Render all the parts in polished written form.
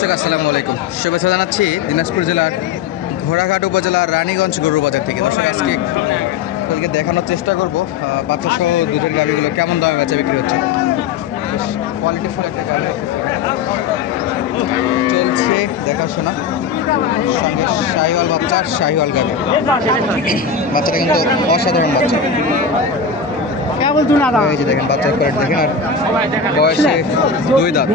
দর্শক আসসালামু আলাইকুম, শুভেচ্ছা জানাচ্ছি দিনাজপুর জেলার ঘোড়াঘাট উপজেলার রানীগঞ্জ গরুর বাজার থেকে। দর্শক আজকে আপনাদেরকে দেখানোর চেষ্টা করব বাচ্চা সহ দুধের গাভিগুলো কেমন দামে বেচা বিক্রি হচ্ছে। কোয়ালিটিফুল একটা গাভি চলছে দেখাশোনা, সঙ্গে শাহিওয়াল বাচ্চা, শাহিওয়াল গাভি। বাচ্চাটা কিন্তু অসাধারণ বাচ্চা, এই যে দেখেন বাচ্চার কোয়ালিটি দেখেন, আর বয়সে 2 দাঁত।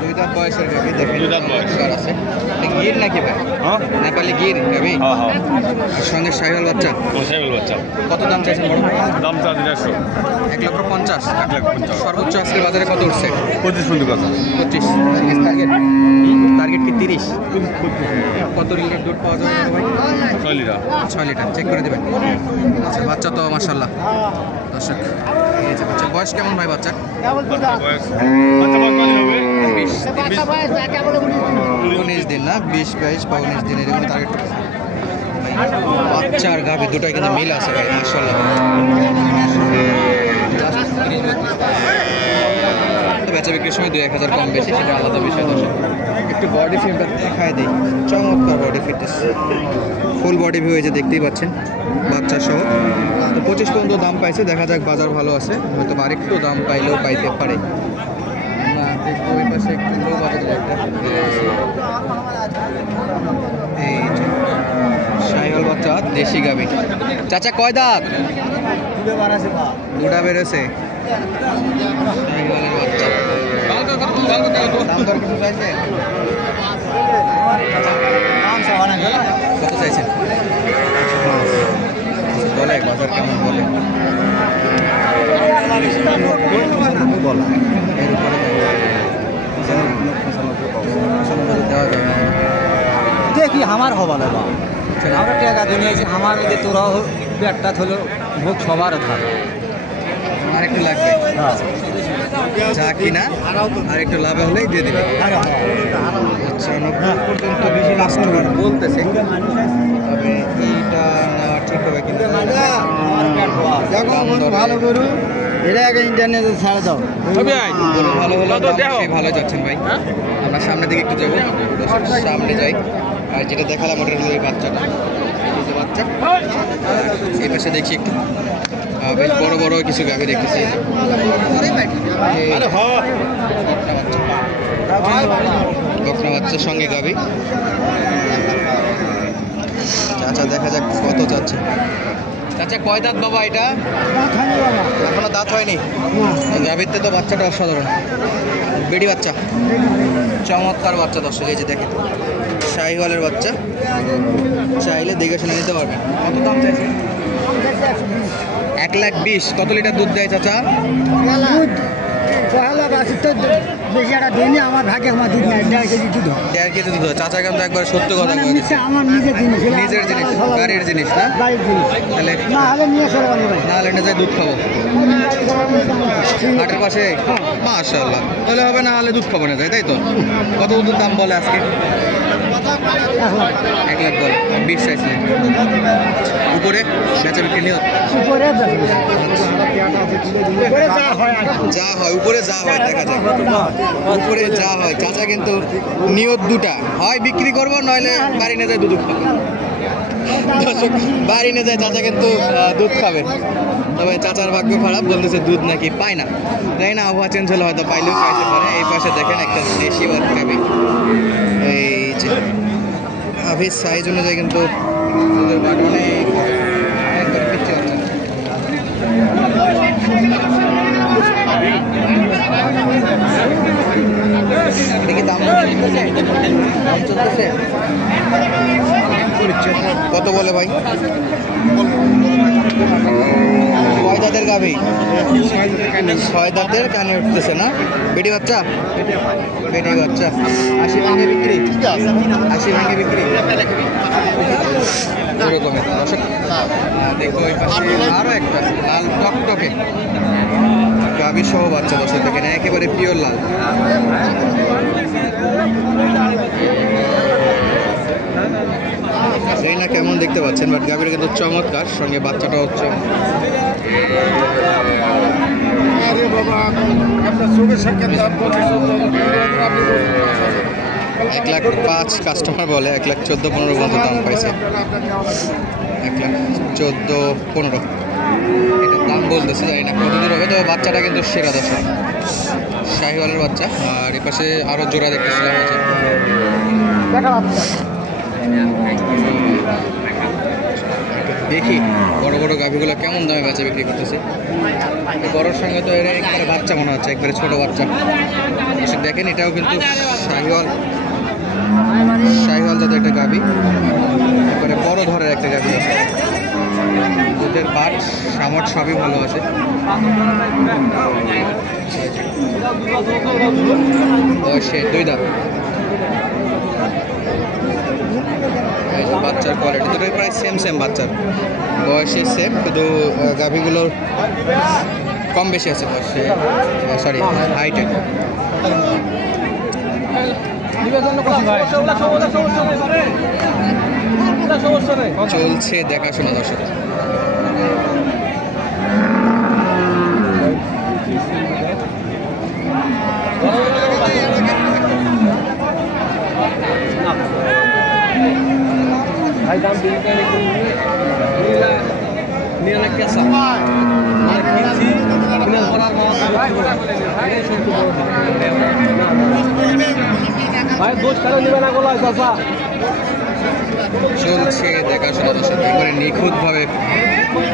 দুই দাঁত বয়সের গাভি দেখেন, আছে গির নাকি ভাই? নেপালি গির গাভি, আর সঙ্গে শাহিওয়াল বাচ্চা। কত দাম চাইছেন বড়? দাম চা 1,50,000। সর্বোচ্চ আজকের বাজারে কত উঠছে? 25 পর্যন্ত কথা। 25। টার্গেট কি 30? কত লিটার দুধ পাওয়া যাবে ভাই? 6 লিটার। 6 লিটার চেক করে দেবেন। আচ্ছা, বাচ্চা তো মাশাআল্লাহ। দর্শক এই যে বাচ্চা, বয়স কেমন ভাই বাচ্চা? বয়স বাচ্চা বয়স কত হবে? 19 দিন না, 20-22 বা 19 দিন এরকম টার্গেট। বাচ্চা আর গাভি দুটোই কিন্তু মিল আছে ভাই, মাশাআল্লাহ। বেচা বিক্রির সময় 2-1 হাজার কম বেশি, সেটা আলাদা বিষয়। দর্শক একটু বডি ফিটটা দেখায় দিই, চমৎকার body fitness, full body view হয়েছে দেখতেই পাচ্ছেন বাচ্চা সহ। তো 25 পর্যন্ত দাম পাইছে, দেখা যাক বাজার ভালো আছে, হয়তো আরেকটু দাম পাইলেও পাইতে পারে। না দেখবো ওই পাশে একটু লো বাজারের একটা এই যে শাহিওয়াল বাচ্চা, দেশি গাভি। চাচা কয় দাঁত? দুটা বেরোছে। শাহিওয়ালের বাচ্চা, দাম দর কিছু চাইছে? কত চাইছেন বলে? বাজার কেমন বলে? এর উপরে দেওয়া যাবে না। দেখি আমার হবালে বা আমরা টাকা দুনিয়াছি আমার যে তোরা পেটটা হলো ভোগ সবার থাকে। আর একটু লাগবে যা কিনা, আর একটু লাভ হলেই দিয়ে দেবে। আচ্ছা, 90 পর্যন্ত বেশি কাস্টমার বলতেছে, তবে এইটা নেওয়া ঠিক হবে কিন্তু। ভালো গরু এটা আগে ইন্টারনেটে ছাড়ে দাও। ভালো হলো, ভালো যাচ্ছেন ভাই। আমরা সামনের দিকে একটু যাবো, সামনে যাই। আর যেটা দেখালাম ওটা হলো এই বাচ্চাটা, এই যে বাচ্চা। এই পাশে দেখছি একটু বেশ বড় বড় কিছু গাভি দেখতেছি। বকনা বাচ্চার সঙ্গে গাভি। আচ্ছা, দেখা যাক কত যাচ্ছে। আচ্ছা, কয় দাঁত বাবা এটা? এখনো দাঁত হয়নি। গাভীতে তো বাচ্চাটা অসাধারণ, বেডি বাচ্চা, চমৎকার বাচ্চা। দর্শক এই যে দেখেন শাহিওয়ালের বাচ্চা, চাইলে দেখে শুনে নিতে পারবেন। কত দাম চাইছে? 1,20,000। কত লিটার দুধ দেয় চাচা? আমার ভাগে আমার দুধ নাই, 1.5 কেজি দুধ। 1.5 কেজি দুধ হয়। চাচা কিন্তু একবার সত্য কথা বলেছে, আমার নিজের জিনিস, নিজের জিনিস, গাড়ির জিনিস না। তাহলে না হলে নিয়ে চলে যাবে ভাই। না হলে নিজে দুধ খাবো হাটের পাশে। মাশাআল্লাহ, তাহলে হবে, না হলে দুধ খাবো না যায়, তাই তো? কত দুধের দাম বলে আজকে? 1 লাখ বলে, 20 চাইছিলেন। উপরে বেচা বিক্রি নিয়ত যা হয়, উপরে যা হয় দেখা যায়, উপরে যা হয়। চাচা কিন্তু নিয়ত দুটা, হয় বিক্রি করবো, নইলে বাড়ি নিয়ে যায় দুধ খাবো। বাড়ি নিয়ে যায় চাচা কিন্তু দুধ খাবে। তবে চাচার ভাগ্য খারাপ, বলতেছে দুধ নাকি পায় না। তাই না, আবহাওয়া চেঞ্জ হলে হয়তো পাইলেও পাইতে পারে। এই পাশে দেখেন একটা দেশি গাভি, এই যে গাভির সাইজ অনুযায়ী কিন্তু দুধের বাট অনেক একবার পিছিয়ে হচ্ছে। এটা কি দাম চলতেছে? কত বলে ভাই? কয় দাঁতের গাভি? 6 দাঁতের, কানে উঠতেছে না? বেটি বাচ্চা, বেটি বাচ্চা। 80 ভেঙে বিক্রি, 80 ভেঙে বিক্রি এরকমের। দেখো ওই পাশে আরো একটা লাল টকটকে গাভি সহ বাচ্চা। দর্শক দেখেন একেবারে পিওর লাল। জানি না কেমন দেখতে পাচ্ছেন, বাট গাভীর কিন্তু চমৎকার, সঙ্গে বাচ্চাটা হচ্ছে 1,05,000 কাস্টমার বলে, 1,14,15 পর্যন্ত দাম পাইছে। 1,14,15 এটা দাম বলতেছে, জানি না কত দূর হবে। তবে বাচ্চাটা কিন্তু সেরা দর্শক, শাহিওয়ালের বাচ্চা। আর এপাশে আরও জোড়া দেখতেছিলাম। দেখি বড় বড় গাভিগুলো কেমন দামে বেচা বিক্রি করতেছে। বড়োর সঙ্গে তো এরা একবারে বাচ্চা মনে হচ্ছে, একবারে ছোট বাচ্চা। এসে দেখেন, এটাও কিন্তু শাহিওয়াল যাতে একটা গাভি, একবারে বড় ধরের একটা গাভি আছে। দুধের পাট সামট সবই ভালো আছে। বয়সে 2 দাঁত। বাচ্চার কোয়ালিটি দুটোই প্রায় সেম বাচ্চার, বয়সে সেম, শুধু গাভিগুলোর কম বেশি আছে বয়সে, সরি হাইটে। চলছে দেখাশোনা দর্শক। চলছে দেখাশোনা দর্শক, একবারে নিখুঁতভাবে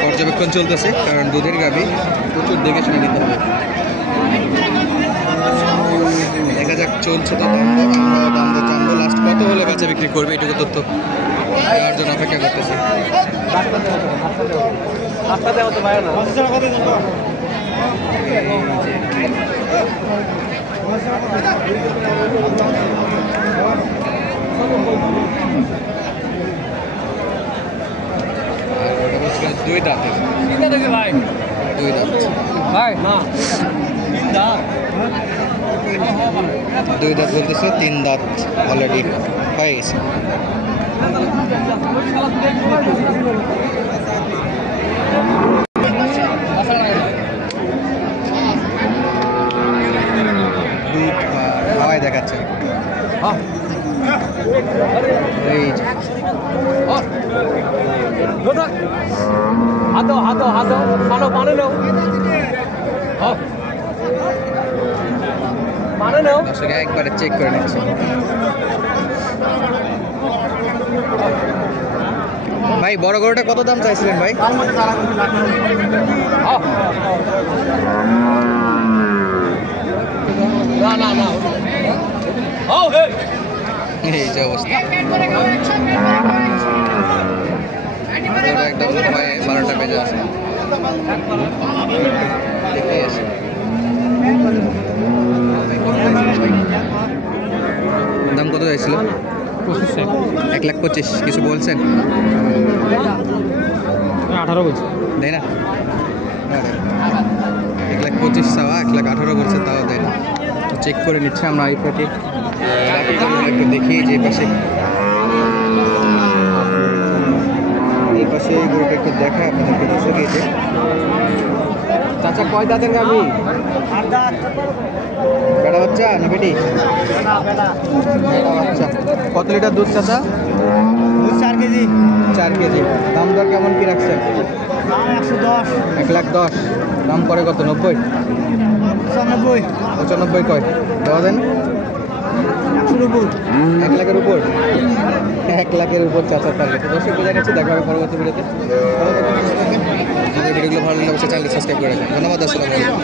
পর্যবেক্ষণ চলতেছে, কারণ দুধের গাভী প্রচুর দেখে শুনে নিতে হবে। দেখা যাক, চলছে তো দাম জানবো লাস্ট কত হলে বেচা বিক্রি করবে, এটুকু তথ্য দেওয়ার জন্য অপেক্ষা করতেছি। দুই দাঁতের, 2 দাঁত, 2 দাঁত বলতেছে, 3 দাঁত অলরেডি হয়ে গেছে। হাওয়ায় দেখাচ্ছে, এই দর্শক একবারে চেক করে নিচ্ছে। ভাই বড় গরুটা কত দাম চাইছিলেন ভাই? এই যে অবস্থা, একদম 12টা বেজে আসে। দেখে আসে দাম কত চাইছিল? 1,25,000। কিছু বলছেন? 18 বলছে, দেয় না। 1,25,000 চাওয়া, 1,18,000 বলছে, তাও দেয় না। চেক করে নিচ্ছে আমরা এই পাটে, একটু দেখি যে পাশে, এই পাশে গরুটা একটু দেখা আপনাদেরকে দর্শক। এই যে চাচা, কয় দাঁতের গাভি? বেটা বাচ্চা না বেটি? বেটা বাচ্চা। কত লিটার দুধ চাচা? 4 কেজি। 4 কেজি। দাম দর কেমন কি রাখছেন? 110। 1,10,000। দাম করে কত? 90? 95। 95 কয় দেওয়া যায় না? 100 উপর। 1 লাখের উপর? 1 লাখের উপর চাচা টার্গেট। দর্শক বোঝা যাচ্ছে, দেখা হবে পরবর্তী ভিডিওতে। ভিডিওগুলো ভালো লাগলে অবশ্যই চ্যানেলটি সাবস্ক্রাইব করে রাখবেন। ধন্যবাদ, আসসালামু আলাইকুম।